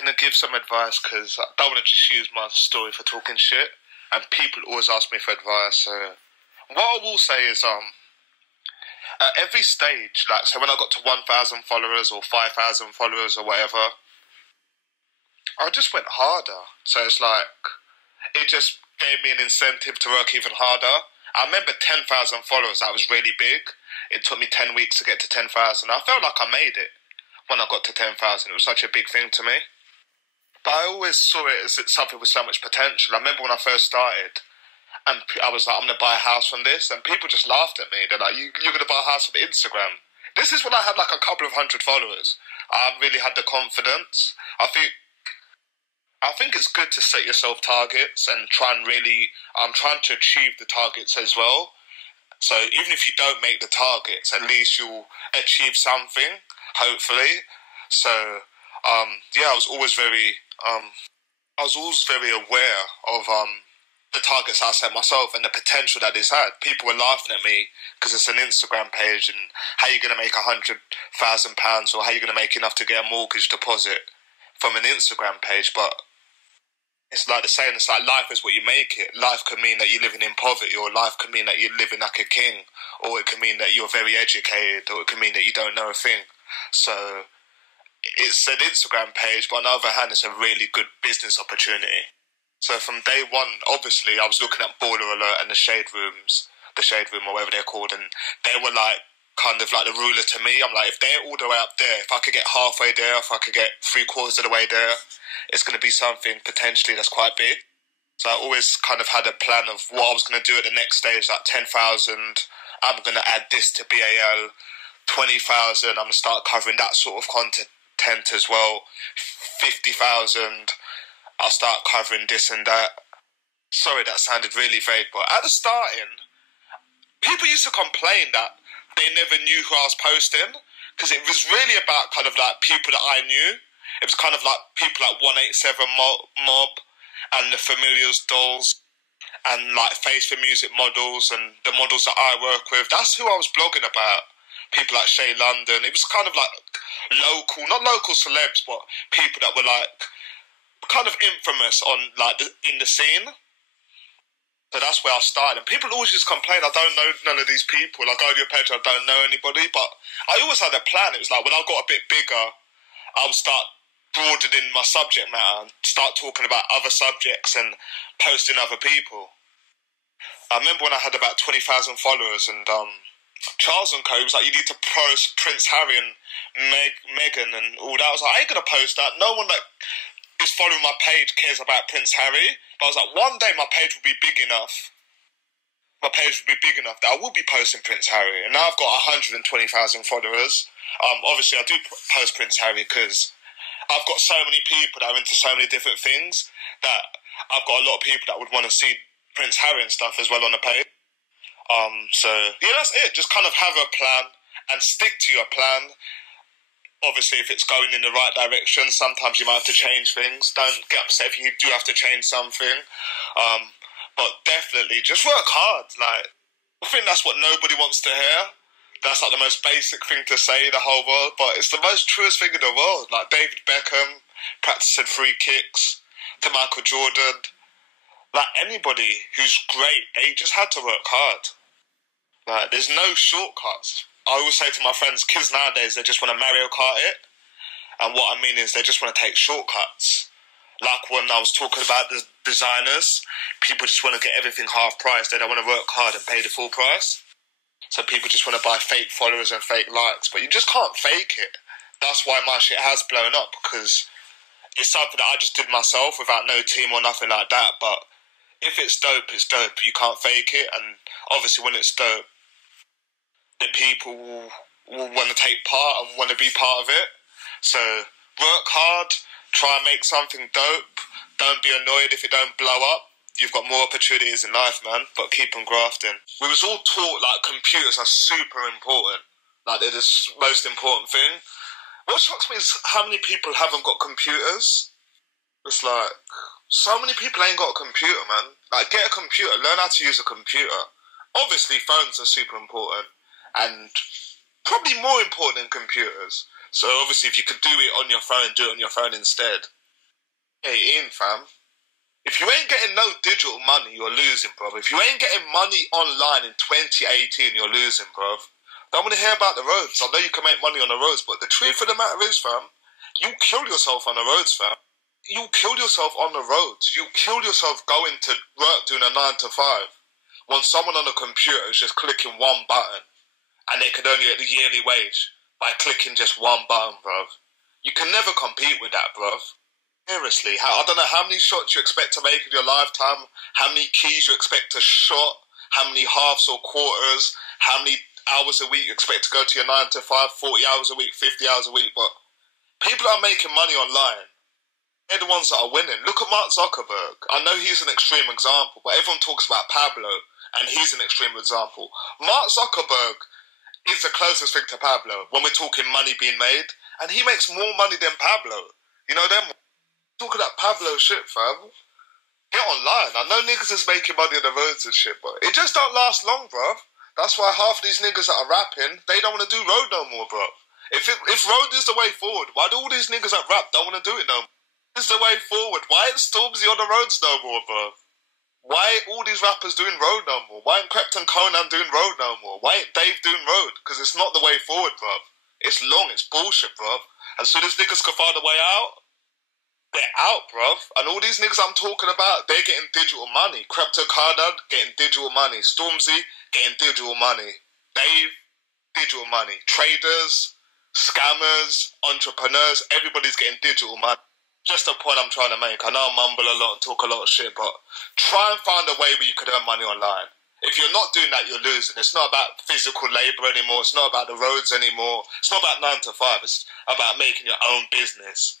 I'm going to give some advice because I don't want to just use my story for talking shit. And people always ask me for advice. So what I will say is, at every stage, like, so when I got to 1,000 followers or 5,000 followers or whatever, I just went harder. So it's like, it just gave me an incentive to work even harder. I remember 10,000 followers, that was really big. It took me 10 weeks to get to 10,000. I felt like I made it when I got to 10,000. It was such a big thing to me. But I always saw it as something with so much potential. I remember when I first started, and I was like, I'm going to buy a house from this, and people just laughed at me. They're like, you're going to buy a house from Instagram? This is when I had like a couple of hundred followers. I really had the confidence. I think it's good to set yourself targets and try and really, I'm trying to achieve the targets as well. So even if you don't make the targets, at least you'll achieve something, hopefully. So, I was always very aware of the targets I set myself and the potential that this had. People were laughing at me because it's an Instagram page and how are you going to make £100,000 or how are you going to make enough to get a mortgage deposit from an Instagram page. But it's like the saying, it's like life is what you make it. Life could mean that you're living in poverty, or life could mean that you're living like a king, or it could mean that you're very educated, or it could mean that you don't know a thing. So it's an Instagram page, but on the other hand, it's a really good business opportunity. So from day one, obviously, I was looking at Baller Alert and the Shade Room or whatever they're called, and they were like kind of like the ruler to me. I'm like, if they're all the way up there, if I could get halfway there, if I could get 3/4 of the way there, it's going to be something potentially that's quite big. So I always kind of had a plan of what I was going to do at the next stage, like 10,000. I'm going to add this to BAL, 20,000. I'm going to start covering that sort of content as well. 50,000. I'll start covering this and that. Sorry, that sounded really vague, but at the starting, people used to complain that they never knew who I was posting, because it was really about kind of like people that I knew. It was kind of like people like 187 Mob and the Familiars Dolls and like Face for Music models and the models that I work with. That's who I was blogging about. People like Shay London. It was kind of like local, not local celebs, but people that were like kind of infamous on like in the scene. So that's where I started. And people always just complain, I don't know none of these people. I go to your page, I don't know anybody. But I always had a plan. It was like when I got a bit bigger, I would start broadening my subject matter and start talking about other subjects and posting other people. I remember when I had about 20,000 followers and Charles and Co, was like, you need to post Prince Harry and Meghan and all that. I was like, I ain't going to post that. No one that is following my page cares about Prince Harry. But I was like, one day my page will be big enough. My page will be big enough that I will be posting Prince Harry. And now I've got 120,000 followers. Obviously, I do post Prince Harry because I've got so many people that are into so many different things that I've got a lot of people that would want to see Prince Harry and stuff as well on the page. So, yeah, that's it. Just kind of have a plan and stick to your plan. Obviously, if it's going in the right direction, sometimes you might have to change things. Don't get upset if you do have to change something. But definitely, just work hard. Like, I think that's what nobody wants to hear. That's like the most basic thing to say in the whole world, but it's the most truest thing in the world. Like David Beckham practicing free kicks to Michael Jordan. Like anybody who's great, they just had to work hard. Like, there's no shortcuts. I always say to my friends, kids nowadays, they just want to Mario Kart it. And what I mean is they just want to take shortcuts. Like when I was talking about the designers, people just want to get everything half price. They don't want to work hard and pay the full price. So people just want to buy fake followers and fake likes. But you just can't fake it. That's why my shit has blown up, because it's something that I just did myself without no team or nothing like that. But if it's dope, it's dope. You can't fake it. And obviously when it's dope, the people will want to take part and want to be part of it. So work hard, try and make something dope. Don't be annoyed if it don't blow up. You've got more opportunities in life, man, but keep on grafting. We was all taught like computers are super important. Like they're the most important thing. What shocks me is how many people haven't got computers. It's like, so many people ain't got a computer, man. Like, get a computer, learn how to use a computer. Obviously, phones are super important. And probably more important than computers. So obviously if you could do it on your phone, do it on your phone instead. Hey, Ian, fam. If you ain't getting no digital money, you're losing, bruv. If you ain't getting money online in 2018, you're losing, bruv. Don't want to hear about the roads. I know you can make money on the roads, but the truth of the matter is, fam, you kill yourself on the roads, fam. You kill yourself on the roads. You kill yourself going to work doing a 9 to 5 when someone on a computer is just clicking one button and they could only get the yearly wage by clicking just one button, bruv. You can never compete with that, bruv. Seriously, I don't know how many shots you expect to make in your lifetime, how many keys you expect to shot, how many halves or quarters, how many hours a week you expect to go to your 9 to 5, 40 hours a week, 50 hours a week, but people are making money online. They're the ones that are winning. Look at Mark Zuckerberg. I know he's an extreme example, but everyone talks about Pablo, and he's an extreme example. Mark Zuckerberg is the closest thing to Pablo when we're talking money being made, and he makes more money than Pablo. You know them? Talking that Pablo shit, fam. Get online. I know niggas is making money on the roads and shit, but it just don't last long, bruv. That's why half of these niggas that are rapping, they don't want to do road no more, bruv. If road is the way forward, why do all these niggas that rap don't want to do it no more? This is the way forward. Why ain't Stormzy on the roads no more, bruv? Why ain't all these rappers doing road no more? Why ain't Krypton Conan doing road no more? Why ain't Dave doing road? Because it's not the way forward, bruv. It's long, it's bullshit, bruv. As soon as niggas can find a way out, they're out, bruv. And all these niggas I'm talking about, they're getting digital money. Crypto Cardad getting digital money. Stormzy getting digital money. Dave, digital money. Traders, scammers, entrepreneurs, everybody's getting digital money. Just the point I'm trying to make. I know I mumble a lot and talk a lot of shit, but try and find a way where you could earn money online. If you're not doing that, you're losing. It's not about physical labour anymore. It's not about the roads anymore. It's not about 9 to 5. It's about making your own business.